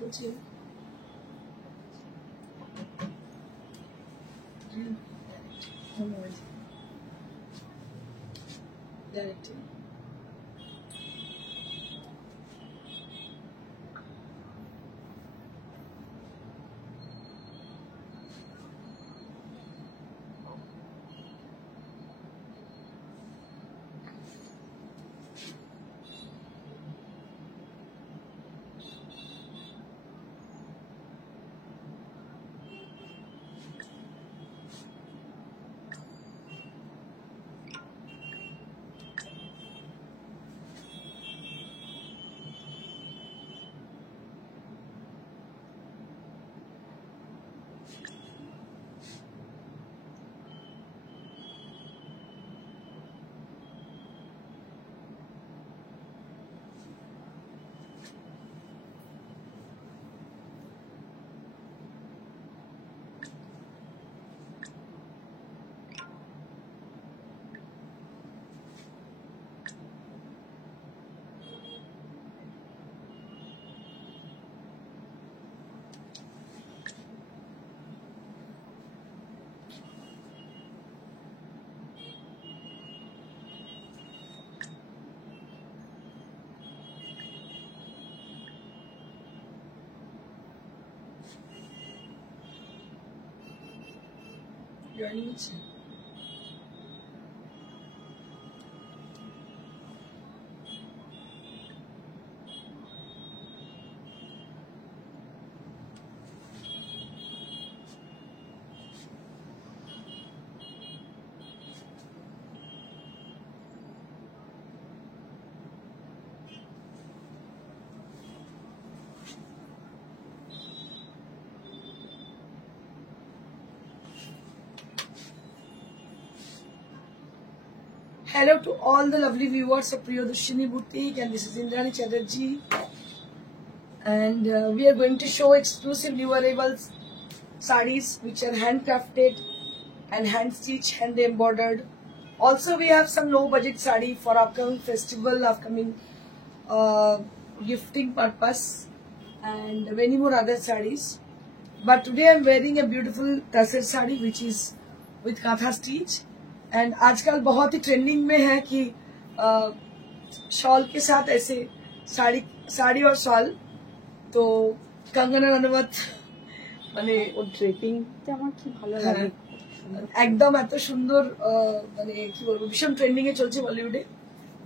Okay. Direct. Joining হচ্ছে Hello to all the lovely viewers of Priyadarshini Boutique, and this is Indrani Chatterjee, and we are going to show exclusive new arrivals sarees which are handcrafted and hand stitched, hand embroidered. Also we have some low budget saree for upcoming festival, upcoming gifting purpose, and many more other sarees. But today I am wearing a beautiful tassel saree which is with katha stitch. And आजकल बहुत ही ट्रेंडिंग में है कि शॉल के साथ ऐसे साड़ी और शॉल तो कंगना रनवत মানে ও ড্রেপিংটা আমার কি ভালো লাগে একদম এত সুন্দর মানে কি বলবো ভীষণ ট্রেন্ডিং এ চলছে বলিউডে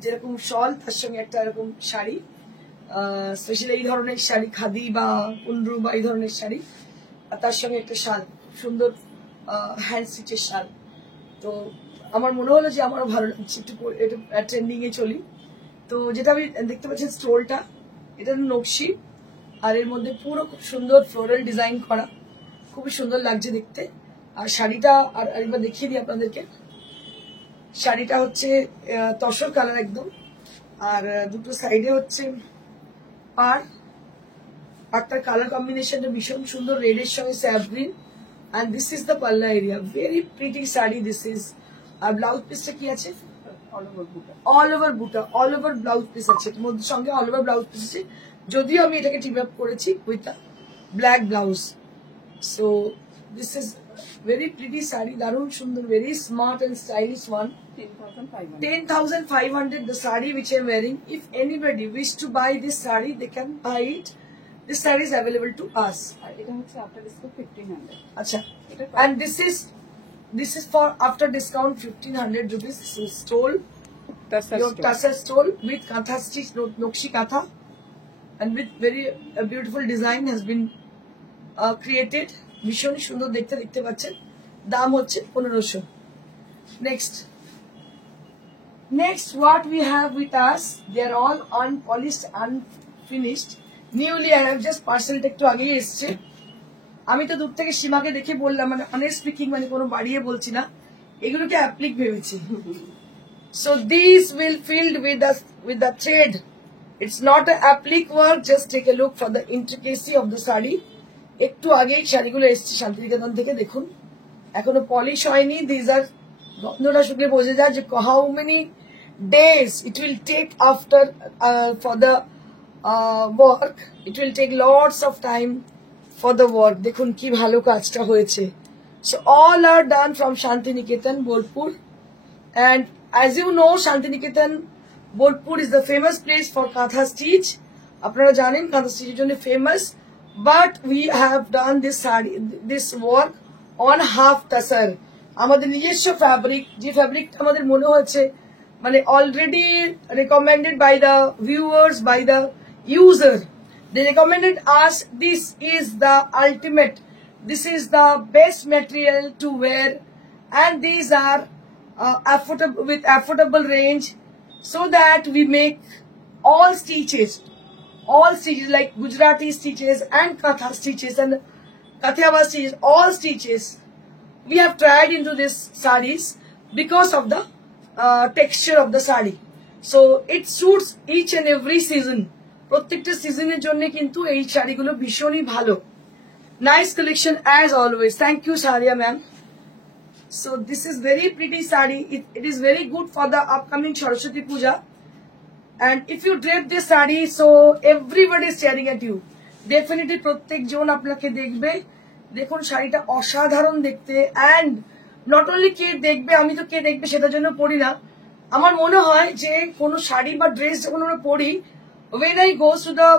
যেরকম শল তার সঙ্গে একটা এরকম শাড়ি স্পেশালি এই ধরনের শাড়ি খাদি বা কুন্ডু বা এই ধরনের শাড়ি আর তার সঙ্গে একটা শাল সুন্দর হ্যান্ড স্টিচের শাল তো আমার মনে হলো যে আমারও ভালো লাগছে একটু ট্রেন্ডিং এ চলি তো যেটা আমি দেখতে পাচ্ছি স্টোলটা এটা নকশি আর এর মধ্যে পুরো খুব সুন্দর ফ্লোরাল ডিজাইন করা খুবই সুন্দর লাগছে দেখতে আর শাড়িটা আর একবার দেখিয়ে দিই আপনাদেরকে শাড়িটা হচ্ছে তসর কালার একদম আর দুটো সাইডে হচ্ছে আর তার কালার কম্বিনেশনটা ভীষণ সুন্দর রেডের সঙ্গে sap green and this is the palla area very pretty saree this is আর ব্লাউজ পিসটা কি আছে অল ওভার ব্লাউজ পিস আছে মধ্যে সঙ্গে অল ওভার ব্লাউজ পিস আছে যদিও আমি এটাকে টিম আপ করেছি with a black blouse so this is very pretty sari দারুণ সুন্দর very smart and stylish one 10,500 the saree which I am wearing. If anybody wish to buy this saree they can buy it. This saree is available to us. এটা হচ্ছে after discount 1500 আচ্ছা and this is for after discount 1500 rupees. This is stole tassel stole with katha stitch nokshi katha and with very beautiful design has been created ভীষণ সুন্দর দেখতে পাচ্ছেন দাম হচ্ছে 1500 next what we have with us they are all unpolished unfinished newly I have just parceled একটু আগেই এসেছে আমি তো দূর থেকে সীমাকে দেখে বললাম মানে অনেস্ট স্পিকিং মানে কোনো বাড়িয়ে বলছি না এগুলোকে অ্যাপ্লিক ভেবেছি so these will filled with the thread it's not an applique work just take a look for the intricacy of the saree একটু আগেই শাড়িগুলো এসেছে শান্তিনিকেতন থেকে দেখুন এখনো পলিশ হয়নি these are গন্ধটা শুকে বোঝা যায় যে how many days it will take after for the work. It will take lots of time for the work. দেখুন কি ভালো কাজটা হয়েছে. So all are done from Shantiniketan, Bolpur. And as you know, Shantiniketan, Bolpur is the famous place for Katha stitch. আপনারা জানেন Katha stitch এর জন্য famous. But we have done this work on half tasar. আমাদের নিজস্ব ফ্যাব্রিক, যে ফ্যাব্রিকটা আমাদের মনে হয়েছে মানে already recommended by the viewers, by the user. They recommended us this is the ultimate, this is the best material to wear, and these are affordable, with affordable range, so that we make all stitches like Gujarati stitches and Katha stitches and Kathiawar stitches, all stitches we have tried into these sarees because of the texture of the saree. So it suits each and every season. প্রত্যেকটা সিজনের জন্য কিন্তু এই শাড়িগুলো ভীষণই ভালো. Nice collection as always. Thank you, Sharia ma'am. So this is very pretty saree. It is very good for the upcoming Saraswati Puja. And if you drape this saree, so everybody is staring at you. Definitely প্রত্যেকজন আপনাকে দেখবে. দেখুন শাড়িটা অসাধারণ দেখতে, and not only কে দেখবে, আমি তো কে দেখবে সেটার জন্য পরি না. আমার মনে হয় যে কোনো শাড়ি বা ড্রেস যখন আমরা পরি, when I go to the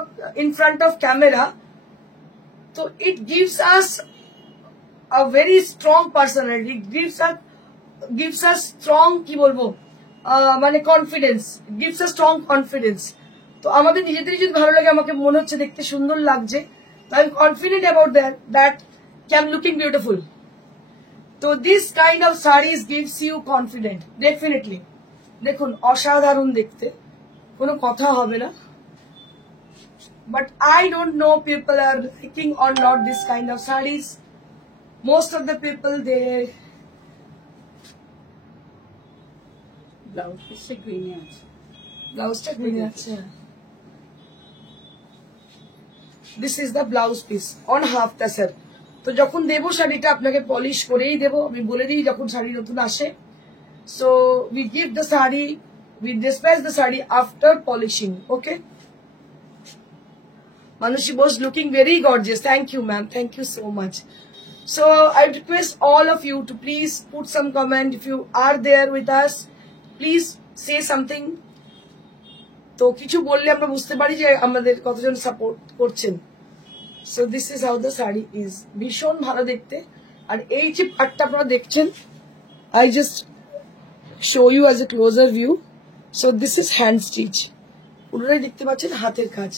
in front of camera, so it gives us a very strong personality. It gives us strong কি বলবো মানে confidence. It gives us strong confidence. তো আমাদের নিজেদের যদি ভালো লাগে, আমাকে মনে হচ্ছে দেখতে সুন্দর লাগছে, তো I'm confident about that I'm looking beautiful. So this kind of sarees gives you confidence, definitely. দেখুন অসাধারণ দেখতে, কোনো কথা হবে না. But I don't know people are liking or not this kind of sarees. Most of the people, they blouse পিসে গ্রিনে আছে, ব্লাউজটা গ্রিনে আছে. This is the blouse piece on half tasar. তো যখন দেবো শাড়িটা আপনাকে পলিশ করেই দেবো, আমি বলে দিই যখন শাড়ি নতুন আসে. So we give the saree, we dispatch the saree after polishing. Okay. Manushi was looking very gorgeous. Thank you, ma'am. Thank you so much. So I request all of you to please put some comment. If you are there with us, please say something. তো কিছু বললে আমরা বুঝতে পারি যে আমাদের কতজন সাপোর্ট করছেন. So this is how the saree is. ভীষণ ভালো দেখতে. আর এই যে পাটটা আপনারা দেখছেন, I just show you as a closer view. So this is hand stitch. পুরোটাই দেখতে পাচ্ছেন হাতের কাজ.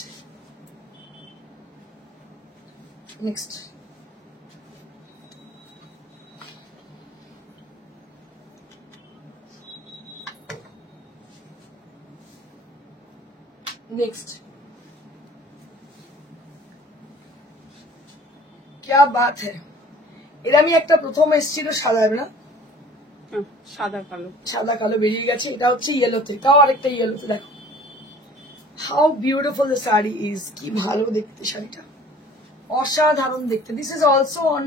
Next. Next. क्या बात है. এর আমি একটা প্রথম এসেছিল সাদা, না সাদা কালো, সাদা কালো বেরিয়ে গেছে. এটা হচ্ছে ইয়েলোতে, তাও আরেকটা ইয়েলোতে. দেখো হাউ বিউটিফুল দ্য শাড়ি ইজ. কি ভালো দেখতে শাড়িটা, অসাধারণ দেখতে. This is also on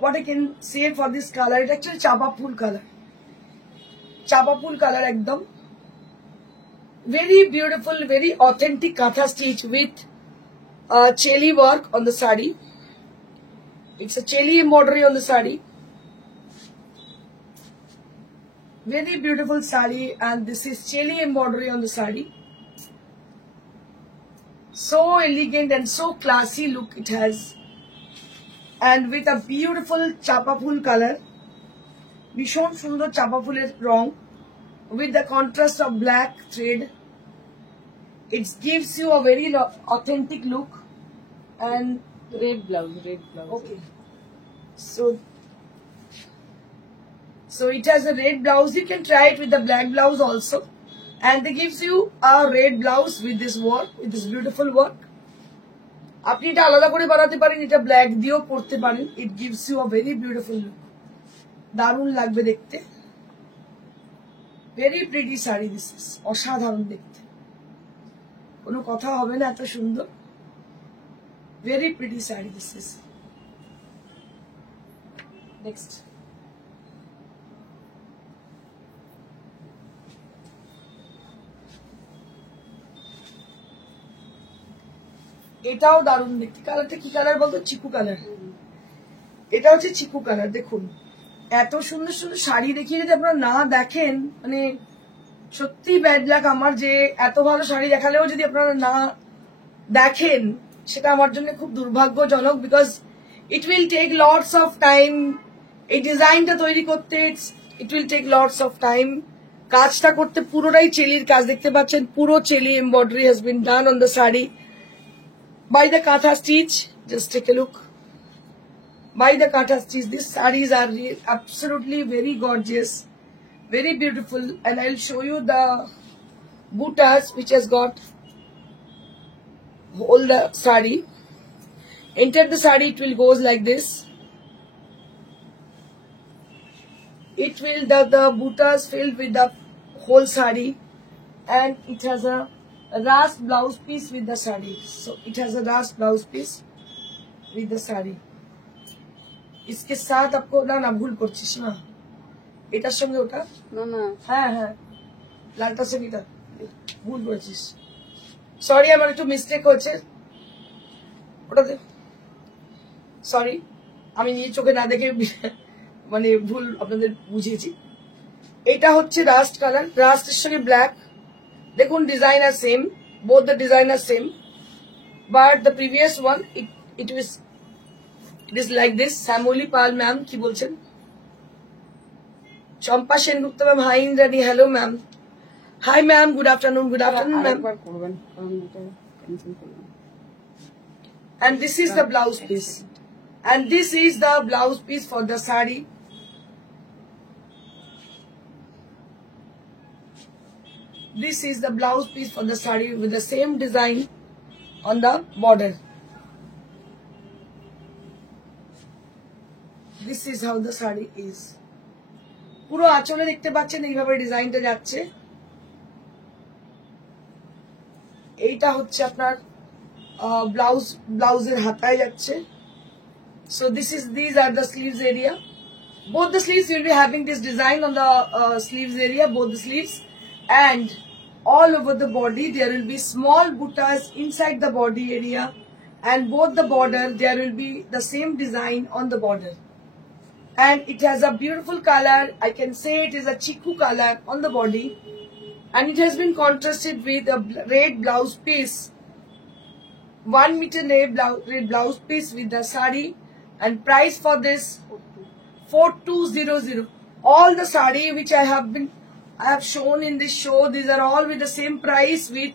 what I can say for this colour. এটা অ্যাকচুয়ালি চাপা ফুল কালার, চাপা ফুল কালার একদম. Very beautiful, very authentic Katha stitch with cheli work on the sari. It's a cheli embroidery on the sari. Very beautiful sari, and this is cheli embroidery on the sari. So elegant and so classy look it has, and with a beautiful chapa phul color. ভীষণ সুন্দর চাপা ফুলের রং, with the contrast of black thread. It gives you a very authentic look. And red blouse. Okay. So it has a red blouse. You can try it with the black blouse also. And it gives you a red blouse with this work, with this beautiful work. আপনি এটা আলাদা করে বানাতে পারেন, এটা ব্ল্যাক দিয়েও পরতে পারেন. It gives you a very beautiful look. দারুণ লাগবে দেখতে. Very pretty sari. This is অসাধারণ দেখতে, কোনো কথা হবে না, এত সুন্দর. Very pretty sari this is. Next. এটাও দারুণ দেখতে। কালারটা কি কালার বলতো? চিকু কালার। এটা হচ্ছে চিকু কালার। দেখুন এত সুন্দর সুন্দর শাড়ি দেখিয়ে যদি আপনারা না দেখেন, মানে সত্যি ব্যাড লাক আমার, যে এত ভালো শাড়ি দেখালেও যদি আপনারা না দেখেন, সেটা আমার জন্য খুব দুর্ভাগ্যজনক। Because it will take lots of time. এই ডিজাইনটা তৈরি করতে it will take lots of time. কাজটা করতে পুরোটাই চেলির কাজ, দেখতে পাচ্ছেন পুরো চেলি embroidery has been done on the sari by the Katha stitch. Just take a look. By the Katha stitch, these sarees are absolutely very gorgeous, very beautiful. And I'll show you the buttas which has got hold the saree. Enter the saree, it will goes like this. It will the buttas filled with the whole saree, and it has a rast blouse piece with the saree. So it has a rast blouse piece with the saree. इसके साथ आपको ना भूल করছিস না, এটার সঙ্গে ওটা না হ্যাঁ হ্যাঁ লালটার সঙ্গে এটা ভুল করেছিস। সরি, আমার একটু মিস্টেক হচ্ছে ওটাতে। সরি, আমি নিয়ে চোখে না দেখে মানে ভুল আপনাদের বুঝিয়েছি। এটা হচ্ছে রাস্ট কালার, রাস্টের সঙ্গে ব্ল্যাক। দেখুন ডিজাইন আর same, both the design are same, but the previous one it is like this. Samoli Pal ma'am কি বলছেন? Champa Sengupta ma'am, hi Indrani, hello ma'am, hi ma'am, good afternoon ma'am. একবার করবেন কারণ এটা ক্যান্সেল করলাম। And this is the blouse piece, and this is the blouse piece for the sari. This is the blouse piece for the sari with the same design on the border. This is how the sari is. পুরো আঁচলে দেখতে পাচ্ছেন এইভাবে ডিজাইনটা যাচ্ছে। এইটা হচ্ছে আপনার ব্লাউজের হাতায় যাচ্ছে। So these are the sleeves area. Both the sleeves will be having this design on the sleeves area, both the sleeves. And all over the body there will be small buttas inside the body area, and both the border there will be the same design on the border. And it has a beautiful color. I can say it is a chiku color on the body, and it has been contrasted with a red blouse piece, 1 meter red blouse piece with the sari. And price for this 4200. All the sari which I have shown in this show, these are all with the same price, with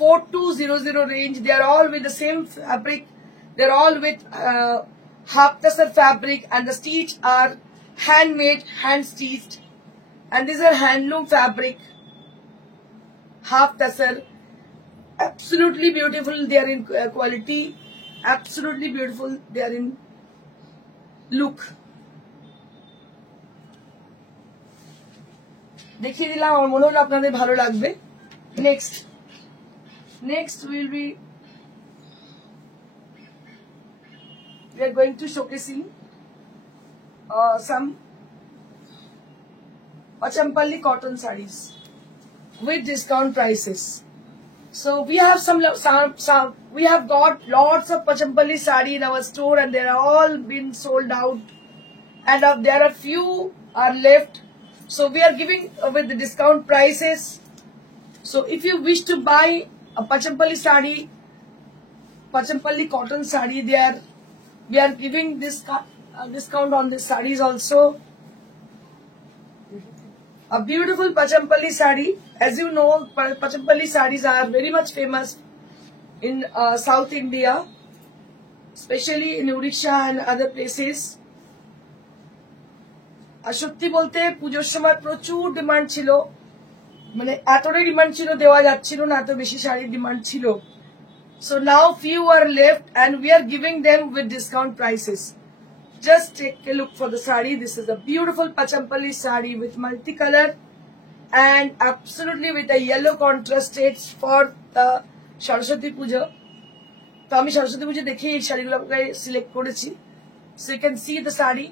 4200 range. They are all with the same fabric. They are all with half tussar fabric, and the stitch are handmade, hand stitched, and these are handloom fabric, half tussar. Absolutely beautiful. They are in quality. Absolutely beautiful. They are in look. দেখিয়ে দিলাম, আমার মনে হলো আপনাদের ভালো লাগবে। Next will be we are going to showcasing some Pachampalli cotton sarees with discount prices. So we have we have got lots of Pachampalli saree in our store, and they are all been sold out, and there are few are left. So we are giving with the discount prices. So if you wish to buy a Pachampalli saree, Pachampalli cotton saree, we are giving this discount on these sarees also. A beautiful Pachampalli saree. As you know, Pachampalli sarees are very much famous in South India, especially in Odisha and other places. আর সত্যি বলতে পুজোর সময় প্রচুর ডিমান্ড ছিল, মানে এতটাই ডিমান্ড ছিল দেওয়া যাচ্ছিল না, এত বেশি শাড়ির ডিমান্ড ছিল। So now few are left, and we are giving them with discount prices. Just take a look for the saree. This is a beautiful Pachampalli saree with multicolor and absolutely with a yellow contrast shades for the Saraswati Puja. তো আমি সরস্বতী পুজো দেখে এই শাড়িগুলো সিলেক্ট করেছি। So you can see the saree.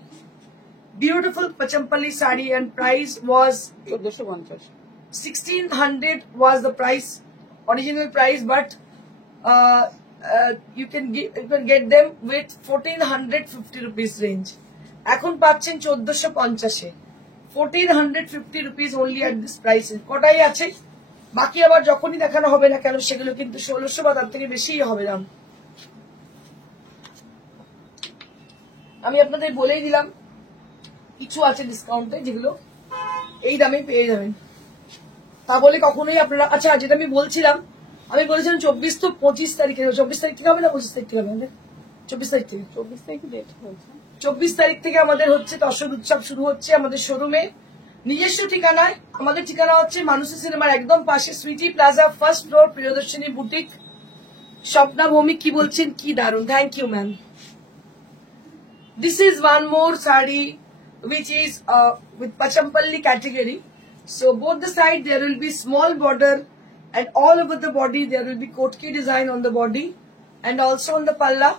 Beautiful Pachampalli saree, and price was 1450. 1600 was the price, original price, but you can get them with 1450 rupees range. এখন পাচ্ছেন 1450 1450 rupees only at this price. কটাই আছে, বাকি আবার যখনই দেখানো হবে না কেন সেগুলো কিন্তু 1600 বা তার থেকে বেশিই হবে দাম। আমি আপনাদের বলেই দিলাম কিছু আছে ডিসকাউন্টে যেগুলো এই দামে পেয়ে যাবেন, তা বলে কখনোই আপনারা। আচ্ছা, যেটা আমি বলছিলাম, আমি বলেছিলাম 24 তো 25 তারিখে, 24 তারিখ থেকে হবে না 25 তারিখ থেকে হবে? 24 তারিখ থেকে, 24 তারিখে ডেট হয়েছে। 24 তারিখ থেকে আমাদের হচ্ছে তসর উৎসব শুরু হচ্ছে আমাদের শোরুমে, নিজস্ব ঠিকানায়। আমাদের ঠিকানা হচ্ছে মানুষী সিনেমার একদম পাশে, Sweety Plaza, first floor, Priyadarshini boutique. Swapna Bhowmik কি বলছেন, কি দারুন, thank you ma'am. This is one more sari which is with Pachampalli category. So both the side there will be small border and all over the body there will be kotki design on the body and also on the palla.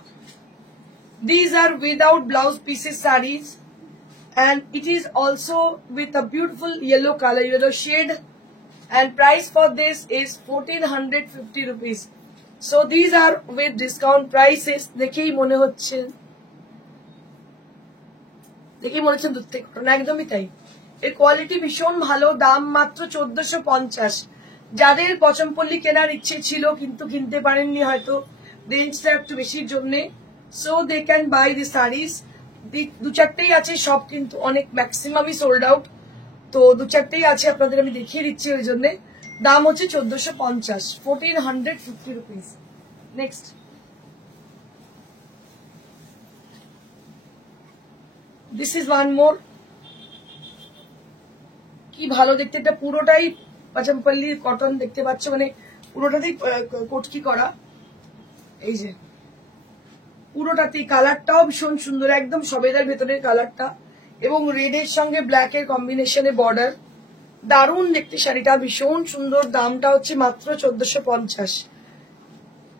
These are without blouse pieces sarees and it is also with a beautiful yellow color, yellow shade, and price for this is 1450 rupees. So these are with discount prices. দেখেই মনে হচ্ছে দূর থেকে ঘটনা, একদমই তাই। এর কোয়ালিটি ভীষণ ভালো, দাম মাত্র 1450। যাদের পচমপল্লি কেনার ইচ্ছে ছিল কিন্তু কিনতে পারেননি হয়তো রেঞ্জটা একটু বেশির জন্য, so they can buy the saris. দু চারটেই আছে, সব কিন্তু অনেক ম্যাক্সিমামই সোল্ড আউট, তো দু চারটেই আছে, আপনাদের আমি দেখিয়ে দিচ্ছি। ওই জন্য দাম হচ্ছে 1450, 1450 rupees. Next, this is one more. কি ভালো দেখতে, এটা পুরোটাই পাচমপল্লি কটন দেখতে পাচ্ছ, মানে পুরোটাতেই কোটকি করা। এই যে পুরোটাতেই কালারটাও ভীষণ সুন্দর, একদম সবেদার ভেতরের কালারটা এবং রেডের সঙ্গে ব্ল্যাক এর কম্বিনেশনে বর্ডার, দারুণ দেখতে শাড়িটা, ভীষণ সুন্দর। দামটা হচ্ছে মাত্র 1450।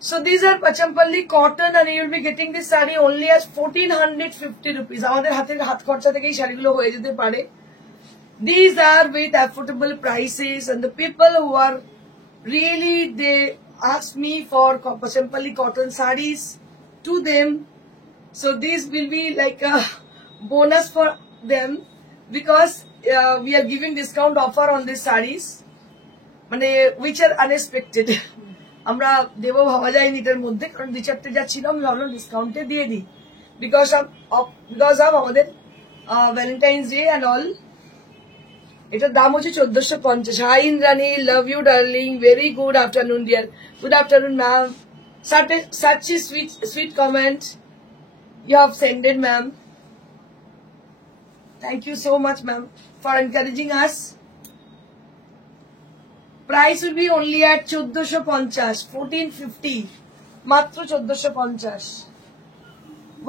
So these are Pachampalli cotton and you will be getting this saree only as 1450 rupees. আমাদের হাত খরচা থেকেই শাড়িগুলো হয়ে যেতে পারে। These are with affordable prices and the people who are really, they ask me for Pachampalli cotton sarees to them. So this will be like a bonus for them because we are giving discount offer on these sarees, মানে which are unexpected. আমরা দেব ভাবা যায়নি এটার মধ্যে, কারণ দু চারটে যা ছিল আমি ভাবলাম ডিসকাউন্টে দিয়ে দিই বিকজ অফ আমাদের ভ্যালেন্টাইন্স ডে অ্যান্ড অল। এটার দাম হচ্ছে 1450। Hi Indrani, love you darling, very good afternoon dear. Good afternoon ma'am, such a sweet comment you have sent, ma'am. Thank you so much, ma'am, for encouraging us. Price will be only at 1450, 1450, মাত্র 1450.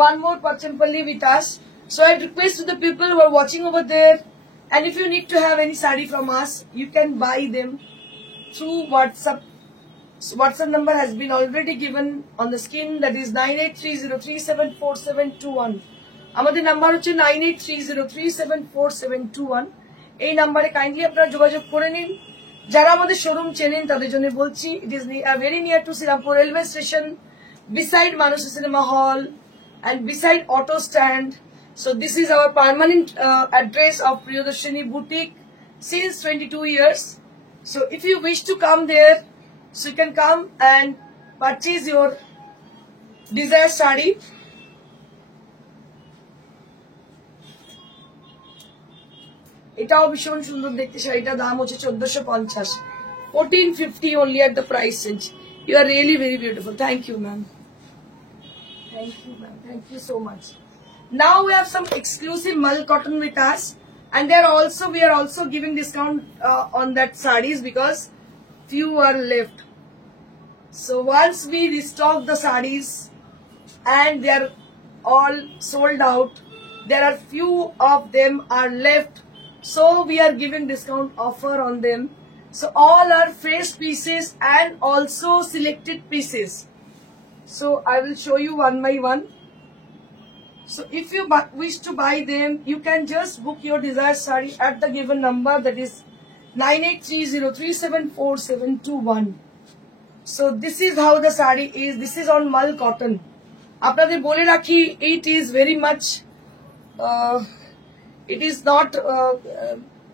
One more Pachampalli with us. So I request to the people who are watching over there, and if you need to have any sari from us, you can buy them through WhatsApp. So WhatsApp number has been already given on the screen, that is 9830374721. আমাদের নাম্বার হচ্ছে 9830374721। এই নাম্বারে কাইন্ডলি আপনারা যোগাযোগ করে নিন। যারা আমাদের শোরুম চেনেন তাদের জন্য বলছি, it is very near to Srirampur railway station, beside Manushi cinema hall and beside auto stand. So this is our permanent address of Priyadarshini Boutique since 22 years. So if you wish to come there, so you can come and purchase your desired saree. এটাও ভীষণ সুন্দর দেখতে শাড়িটা, দাম হচ্ছে 1450, 1450 only at the price range. You are really very beautiful. Thank you, ma'am. Thank you, ma'am. Thank you so much. Now we have some exclusive Mal cotton with us, and we are also giving discount on that sarees because few are left. So once we restock the sarees and they are all sold out, there are few of them are left. So we are giving discount offer on them. So all are fresh pieces and also selected pieces. So I will show you one by one. So if you wish to buy them, you can just book your desired saree at the given number, that is 9830374721. So this is how the sari is. This is on mal cotton. আপনাদের বলে রাখি, it is very much it is not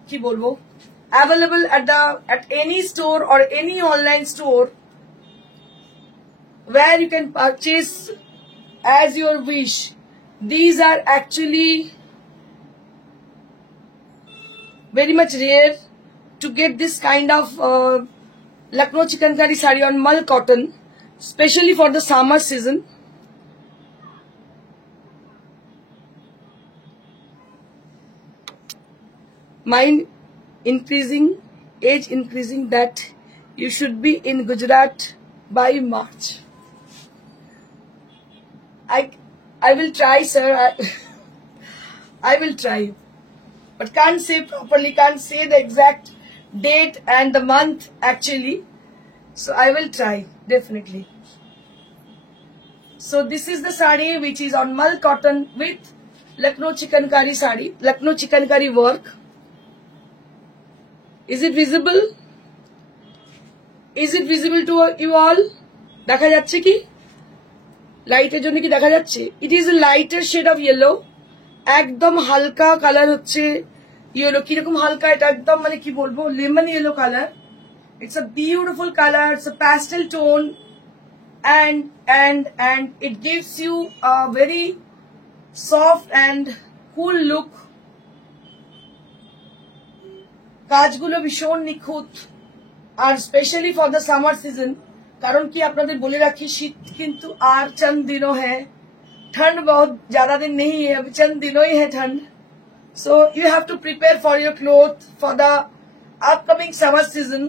কি বলবো, available at any store or any online store where you can purchase as your wish. These are actually very much rare to get this kind of Lucknow chikankari sari on mal cotton, especially for the summer season. Mind increasing, age increasing, that you should be in Gujarat by March. I will try, sir. I will try, but can't say properly, can't say the exact date and the month actually. So I will try, definitely. So this is the sari which is on mal cotton with Lucknow chikankari sari, Lucknow chikankari work. Is it visible? Is it visible to you all? দেখা যাচ্ছে কি? লাইটের জন্য কি দেখা যাচ্ছে? It is a lighter shade of yellow. একদম হালকা কালার হচ্ছে ইয়েলো। কিরকম হালকা, এটা একদম মানে কি বলবো, lemon yellow colour. It's a beautiful color. It's a pastel tone, and it gives you a very soft and cool look. কাজগুলো ভীষণ নিখুঁত, আর specially for the summer season. কারণ কি আপনাদের বলে রাখি, শীত কিন্তু আর চন্দ দিনও হ্যাঁ, ठंड बहुत ज्यादा दिन नहीं है, अभी चंद दिनों ही है ठंड। So you have to prepare for your cloth for the upcoming summer season.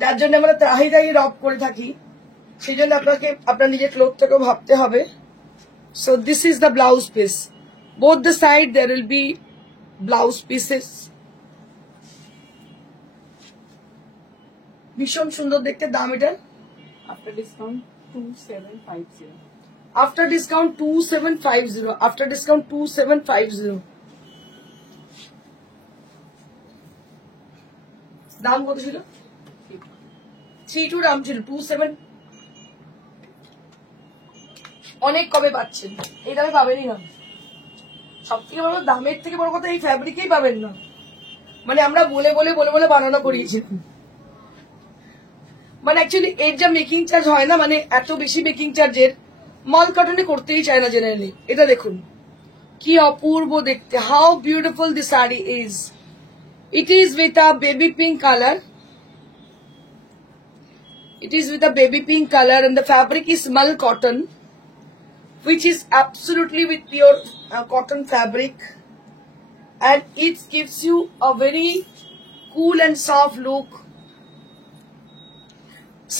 যার জন্য আমরা ত্রাহি ত্রাহি রব করে থাকি, সেই জন্য আপনাকে আপনার নিজের ক্লোথটাকেও ভাবতে হবে। So this is the blouse piece, both the side there will be blouse pieces. ভীষণ সুন্দর দেখতে। দাম এটার After discount 2750. After discount 2750. After discount 2750. দাম কত ছিল? 32 দাম ছিল, 27 অনেক কমে পাচ্ছেন। এই দামে পাবেনই না। সব থেকে বড় দামের থেকে বড় কথা, এই ফ্যাব্রিকেই পাবেন না। মানে আমরা বলে বলে বলে বলে বানানো করিয়েছি। মানে অ্যাকচুয়ালি এর যা মেকিং চার্জ হয় না, মানে এত বেশি মেকিং চার্জের মল কটনে করতেই চায় না জেনারেলি। এটা দেখুন কি অপূর্ব দেখতে, how beautiful this sari is. It is with a baby pink colour. It is with a baby pink color, and the fabric is mal cotton, which is absolutely with pure cotton fabric, and it gives you a very cool and soft look.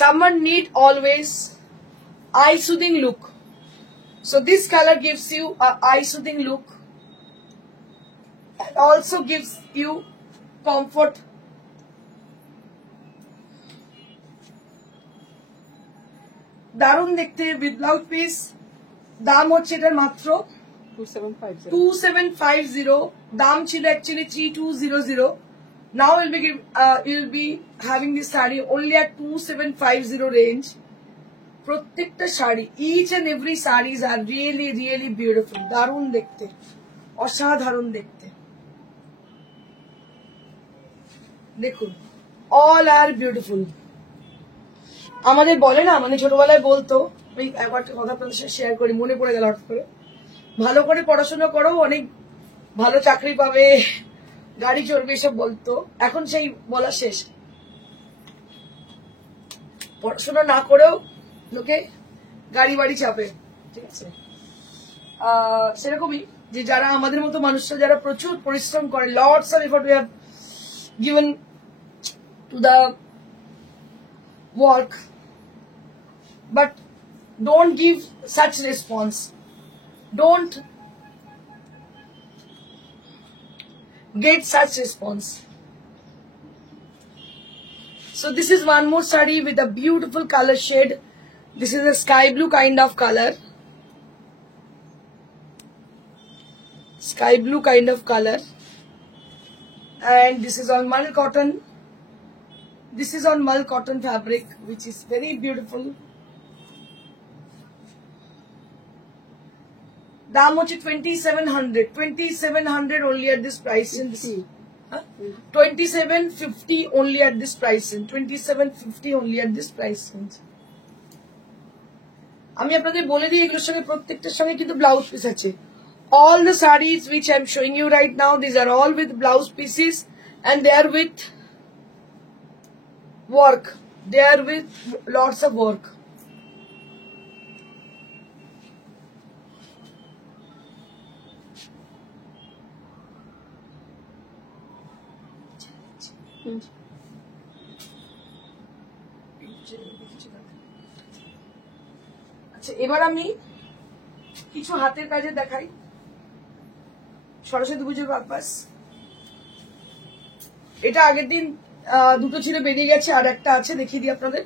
Someone need always eye soothing look, so this color gives you a eye soothing look and also gives you comfort. দারুণ দেখতে with blouse piece. দাম হচ্ছে এটার মাত্র 2750। দাম ছিল অ্যাকচুয়ালি 3200। Now you'll be having this saree only at 2750 range. প্রত্যেকটা sari, each and every sarees are really really beautiful. দারুণ দেখতে, অসাধারণ দেখতে। দেখুন, all are beautiful. আমাদের বলে না, মানে ছোটবেলায় বলতো, আমি একবার কথা আপনাদের সাথে শেয়ার করি, মনে পড়ে গেল হঠাৎ করে, ভালো করে পড়াশোনা করো, অনেক ভালো চাকরি পাবে, গাড়ি চড়বে, এসব বলতো। এখন সেই বলা শেষ। পড়াশোনা না করেও লোকে গাড়ি বাড়ি চাপে, ঠিক আছে। সেরকমই যে যারা আমাদের মতো মানুষরা যারা প্রচুর পরিশ্রম করে, lots of effort we have given to the work, but don't give such response, don't get such response. So this is one more saree with a beautiful color shade. This is a sky blue kind of color, sky blue kind of color, and this is on mal cotton. This is on mull cotton fabric, which is very beautiful. দাম হচ্ছে 2700 only at this price. 2750 only at this price. 2750 only at this price. আমি আপনাদের বলে দিই এগুলোর সঙ্গে প্রত্যেকটার সঙ্গে কিন্তু ব্লাউজ পিস আছে. All the sarees which I am showing you right now, these are all with blouse pieces and they are with work. They are with lots of work. আচ্ছা, এবার আমি কিছু হাতের কাজে দেখাই সরস্বতী পুজোর পারপাস. এটা আগের দিন দুটো ছিল, বেরিয়ে গেছে, আর একটা আছে, দেখিয়ে দিই আপনাদের.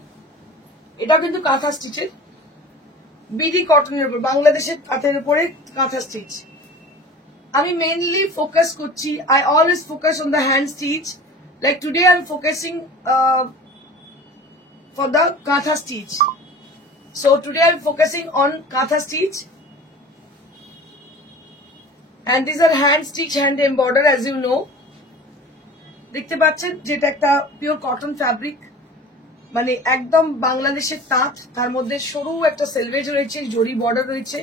এটা কিন্তু কাঁথা স্টিচের, বিডি কটনের উপর, বাংলাদেশের কাঁথের উপরে কাঁথা স্টিচ. আমি মেইনলি ফোকাস করছি, I always focus on the hand stitch. Like today I am focusing for the কাঁথা stitch. So today I am focusing on Katha stitch, and these are hand stitch, hand embroidered, as you know. দেখতে পাচ্ছেন যেটা একটা pure cotton fabric, মানে একদম বাংলাদেশের তাঁত, তার মধ্যে সরু একটা সেলভেজ রয়েছে, জরি বর্ডার রয়েছে,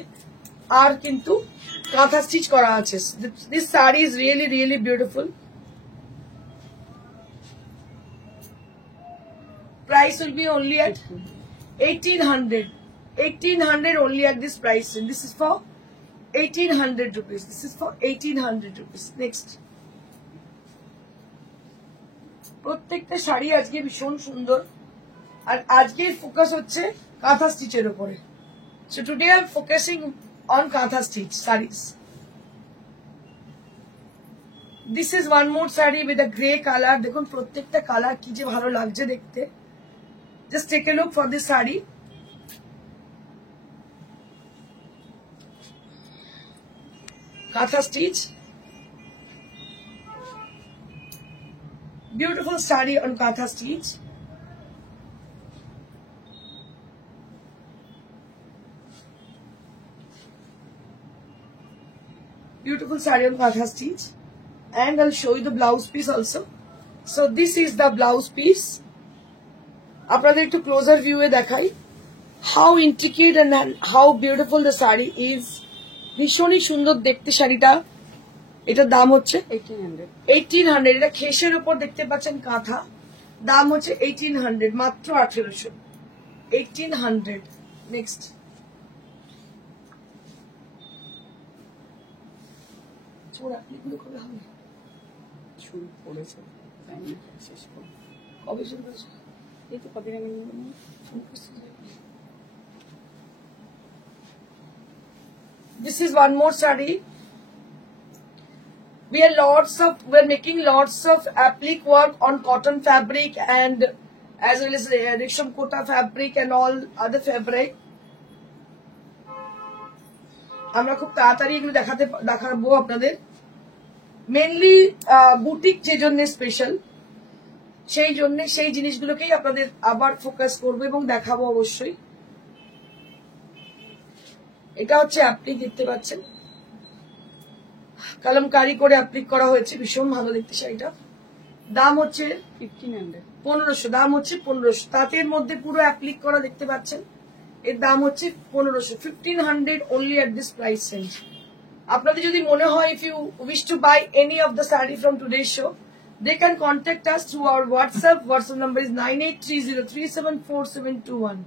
আর কিন্তু কাঁথা স্টিচ করা আছে. This saree is really really beautiful. Price will be only at 1800 only at this price. And this is for 1800 rupees. This is for 1800 rupees. Next. প্রত্যেকটা শাড়ি আজকে ভীষণ সুন্দর, আর আজকে ফোকাস হচ্ছে কাঁথা স্টিচের উপরে. So today I am focusing on Katha stitch sarees. This is one more saree with a grey color. দেখুন প্রত্যেকটা কালার কি যে ভালো লাগছে দেখতে. Just take a look for this saree. Katha stitch. Beautiful saree on Katha stitch. Beautiful saree on Katha stitch. And I'll show you the blouse piece also. So this is the blouse piece. আপনাদের একটু closure view এ দেখাই how intricate and how beautiful the sari is. ভীষণই সুন্দর দেখতে শাড়িটা. এটার দাম হচ্ছে 1800. এটা খেসের উপর দেখতে পাচ্ছেন কাঁথা. দাম হচ্ছে 1800, মাত্র 1800. 1800. নেক্সট. কবে শুরু করেছে? This is one more saree. We are making lots of applique work on cotton fabric and as well as resham kota fabric and all other fabric. আমরা খুব তাড়াতাড়ি এগুলো দেখাবো আপনাদের. মেইনলি বুটিক যে জন্য স্পেশাল, সেই জন্য সেই জিনিসগুলোকেই আপনাদের আবার ফোকাস করবো এবং দেখাবো অবশ্যই. এটা হচ্ছে অ্যাপ্লিক, দেখতে পাচ্ছেন কলমকারি করে অ্যাপ্লিক করা হয়েছে, ভীষণ ভালো দেখতে শাড়িটা. দাম হচ্ছে 1500. দাম হচ্ছে 1500. তাঁতের মধ্যে পুরো অ্যাপ্লিক করা দেখতে পাচ্ছেন. এর দাম হচ্ছে 1500. 1500 only at this price range. আপনাদের যদি মনে হয় if you wish to buy any of the saree from today's show, they can contact us through our WhatsApp. WhatsApp number is 9830374721.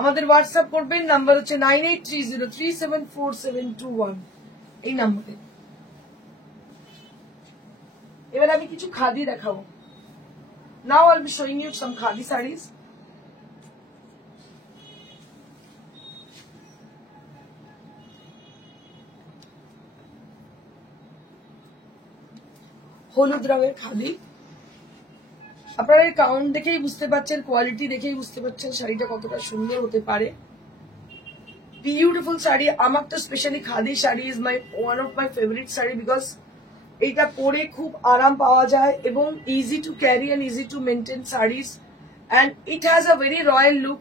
আমাদের WhatsApp করবেন, নাম্বার হচ্ছে 9830374721. এই নম্বরে. এবার আমি কিছু খাদি দেখাবো. Now I'll be showing you some khadi sarees. হলুদ রঙের খাদি. আপনারা এর কাউন্ট দেখেই বুঝতে পারছেন, কোয়ালিটি দেখেই বুঝতে পারছেন শাড়িটা কতটা সুন্দর হতে পারে. বিউটিফুল শাড়ি. আমার তো স্পেশালি khadi sari is one of my favourite sari বিকজ এইটা পরে খুব আরাম পাওয়া যায় এবং easy to carry and easy to maintain saris and it has a very royal look.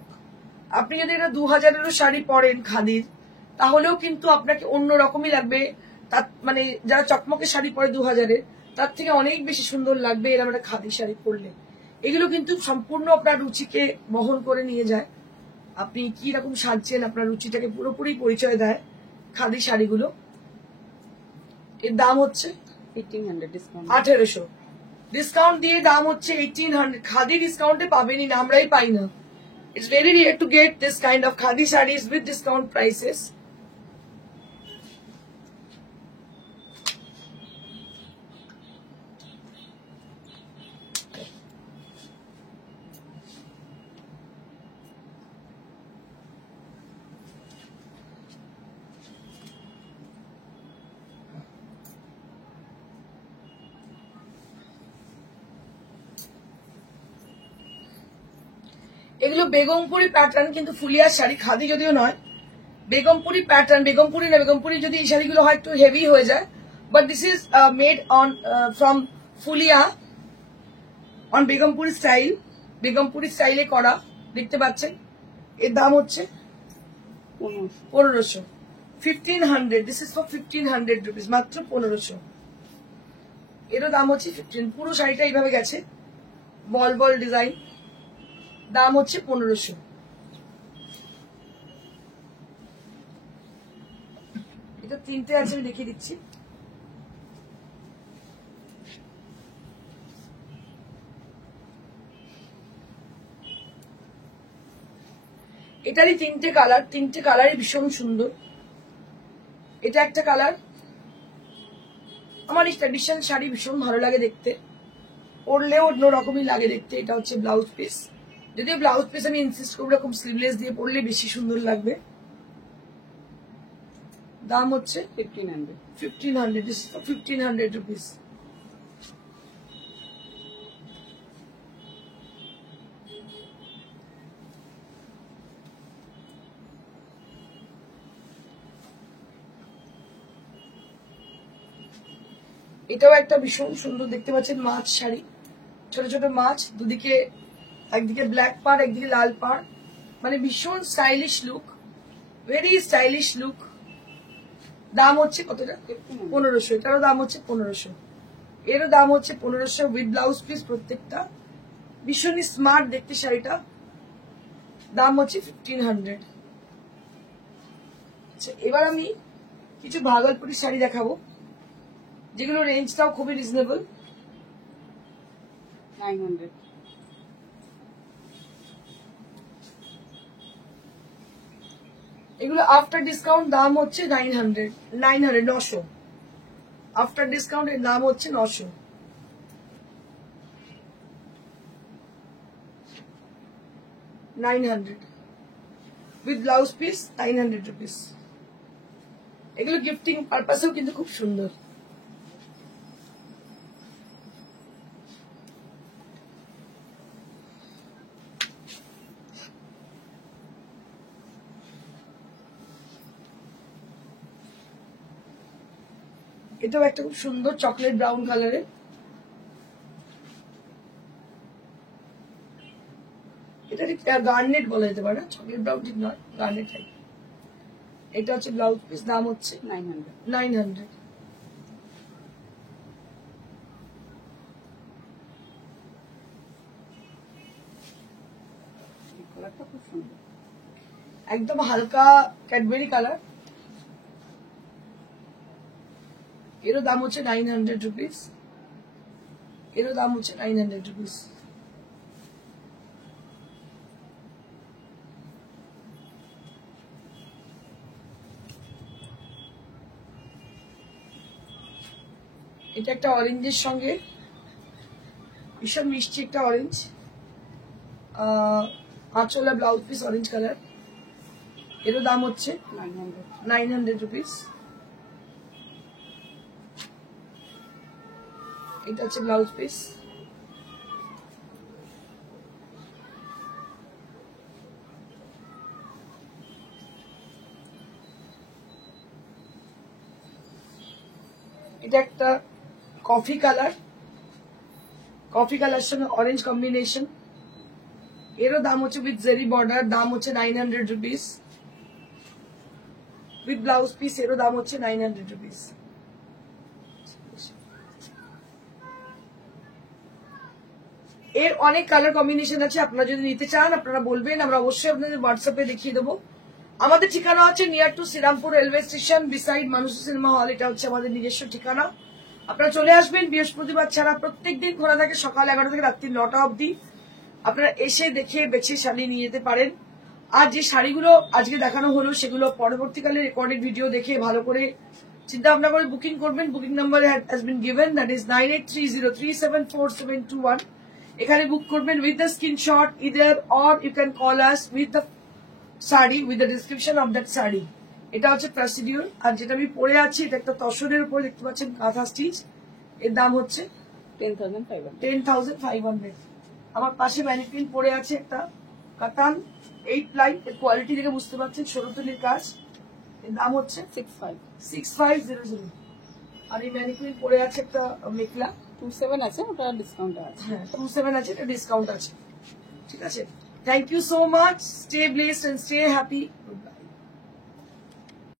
আপনি যদি এটা 2000-এরও শাড়ি পরেন খাদির, তাহলেও কিন্তু আপনাকে অন্য রকমই লাগবে। তার মানে যারা চকমকে শাড়ি পরে 2000-এর, তার থেকে অনেক বেশি সুন্দর লাগবে এরকম একটা খাদি শাড়ি পরলে। এগুলো কিন্তু সম্পূর্ণ আপনার রুচিকে বহন করে নিয়ে যায়। আপনি কি রকম সাজছেন আপনার রুচিটাকে পুরোপুরি পরিচয় দেয় খাদি শাড়িগুলো। এর দাম হচ্ছে 1800 ডিসকাউন্ট। 1800 ডিসকাউন্ট দিয়ে দাম হচ্ছে 1800। খাদি ডিসকাউন্টে পাবেনই না, আমরাই পাই না। It's very rare to get this kind of khadi sarees with discount prices. এগুলো বেগমপুরি প্যাটার্ন, কিন্তু ফুলিয়ার শাড়ি, খাদি যদিও নয়, বেগমপুরি প্যাটার্ন। বেগমপুরি না, বেগমপুরি যদি এই শাড়িগুলো হয় একটু হেভি হয়ে যায়, but this is made on from Phulia অন বেগমপুরি স্টাইল। বেগমপুরি স্টাইলে করা, দেখতে পাচ্ছেন। এর দাম হচ্ছে 1500। 1500, দিস ইজ ফর 1500 রুপিস, মাত্র 1500। এরও দাম হচ্ছে 15। পুরো শাড়িটা এইভাবে গেছে, বল বল ডিজাইন, দাম হচ্ছে 1500। এটা তিনটে আছে, আমি দেখিয়ে দিচ্ছি। এটারই তিনটে কালার, তিনটে কালারই ভীষণ সুন্দর। এটা একটা কালার, আমার এই ট্র্যাডিশনাল শাড়ি ভীষণ ভালো লাগে দেখতে, পরলেও অন্য রকমই লাগে দেখতে। এটা হচ্ছে ব্লাউজ পিস, যদিও ব্লাউজ পিস আমি ইনসিস্ট করবো এরকম স্লিভলেস দিয়ে পরলে বেশি সুন্দর লাগবে। দাম হচ্ছে 1500। 1500, দিস ইজ 1500 রুপিস। এটাও একটা ভীষণ সুন্দর, দেখতে পাচ্ছেন, মাছ শাড়ি, ছোট ছোট মাছ, দুদিকে, একদিকে ব্ল্যাক পাড় একদিকে লাল পাড়, মানে ভীষণ stylish look, very stylish look. দাম হচ্ছে কতটা? 1500। এটারও দাম হচ্ছে 1500। এরও দাম হচ্ছে 1500 উইথ ব্লাউজ পিস প্রত্যেকটা। ভীষণই স্মার্ট দেখতে শাড়িটা, দাম হচ্ছে 1500। আচ্ছা, এবার আমি কিছু ভাগলপুরি শাড়ি দেখাবো, যেগুলো রেঞ্জটাও খুবই রিজনেবল। 900। এগুলো আফটার ডিসকাউন্ট দাম হচ্ছে 900। 900 আফটার ডিসকাউন্ট এর দাম হচ্ছে 900। উইথ ব্লাউজ পিস 900 রুপিস। এগুলো গিফটিং পারপাসেও কিন্তু খুব সুন্দর। এটাও একটা খুব সুন্দর চকলেট ব্রাউন কালারের। এটা ঠিক গার্নেট বলা যেতে পারে, চকলেট ব্রাউন ঠিক নয়, গার্নেট টাইপ। এটা হচ্ছে ব্লাউজ পিস, দাম হচ্ছে 900। 900। এই কালারটা খুব সুন্দর। একদম হালকা ক্যাডবেরি কালার। এরও দাম হচ্ছে 900 রুপিস। এরও দাম হচ্ছে 900 রুপিস। এটা একটা অরেঞ্জের সঙ্গে, ভীষণ মিষ্টি একটা অরেঞ্জ, আঁচলা ব্লাউজ পিস অরেঞ্জ কালার। এরও দাম হচ্ছে 900 রুপিস। এটা হচ্ছে ব্লাউজ পিস। এটা একটা কফি কালার সঙ্গে অরেঞ্জ কম্বিনেশন, এরও দাম হচ্ছে উইথ জেরি বর্ডার, দাম হচ্ছে 900 রুপিস। উইথ ব্লাউজ পিস এরও দাম হচ্ছে 900 রুপিস। এর অনেক কালার কম্বিনেশন আছে, আপনারা যদি নিতে চান আপনারা বলবেন, আমরা অবশ্যই আপনাদের হোয়াটসঅ্যাপে দেখিয়ে দেবো। আমাদের ঠিকানা হচ্ছে near to Srirampur railway station, beside Manush cinema hall. এটা হচ্ছে আমাদের নিজস্ব ঠিকানা। আপনারা চলে আসবেন, বৃহস্পতিবার ছাড়া প্রত্যেকদিন খোলা থাকে সকাল 11 থেকে রাত্রি 9টা অবধি। আপনারা এসে দেখে বেছে শাড়ি নিয়ে যেতে পারেন। আর যে শাড়িগুলো আজকে দেখানো হলো সেগুলো পরবর্তীকালে রেকর্ডেড ভিডিও দেখে ভালো করে চিন্তা ভাবনা করে বুকিং করবেন। Booking number has been given, that is 9830374721। এখানে বুক করবেন with the screenshot either, or you can call us with the sari, with the description of that sari. এটা হচ্ছে প্রসিডিউর। আর যেটা আমি পরে আছি এটা একটা তসরের উপর দেখতে পাচ্ছেন কাঁথা স্টিচ, এর দাম হচ্ছে 10,500। আমার পাশে ম্যানিকুইন পরে আছে একটা কাতান 8 প্লাই, এর কোয়ালিটি দেখে বুঝতে পারছেন, ষোলতলির কাজ, এর দাম হচ্ছে 6500। আর এই ম্যানিকুইন পরে আছে একটা মেখলা 27 আছে, ওটা ডিসকাউন্ট আছে। হ্যাঁ 27 আছে, এটা ডিসকাউন্ট আছে। ঠিক আছে, thank you so much, stay blessed and stay happy.